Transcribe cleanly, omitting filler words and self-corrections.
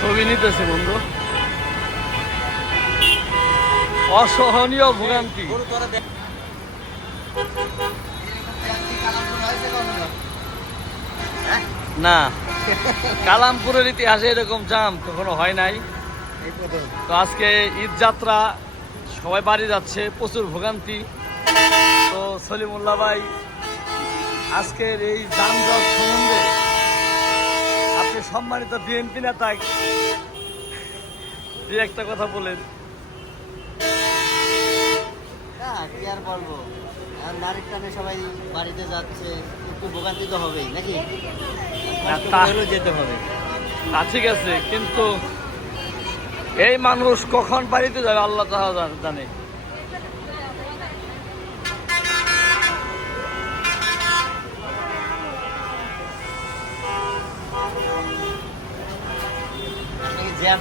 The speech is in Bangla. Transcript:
ছবি নিতেছে বন্ধু। অসহনীয় ভোগান্তি। না, কালামপুরের ইতিহাসে এরকম জাম কখনো হয় নাই। তো আজকে ঈদ যাত্রা, সবাই বাড়ি যাচ্ছে, প্রচুর ভোগান্তি। তো সলিমুল্লাহ ভাই, আজকের এই যানজট সম্বন্ধে আপনি সম্মানিত বিএনপি নেতা দু একটা কথা বলেন। কি আর বলবো, নারীর টানে সবাই বাড়িতে যাচ্ছে, একটু ভোগান্তি তো হবেই নাকি, যেতে হবে। তা ঠিক আছে, কিন্তু এই মানুষ কখন বাড়িতে যাবে আল্লাহ তাআলা জানে। জ্যাম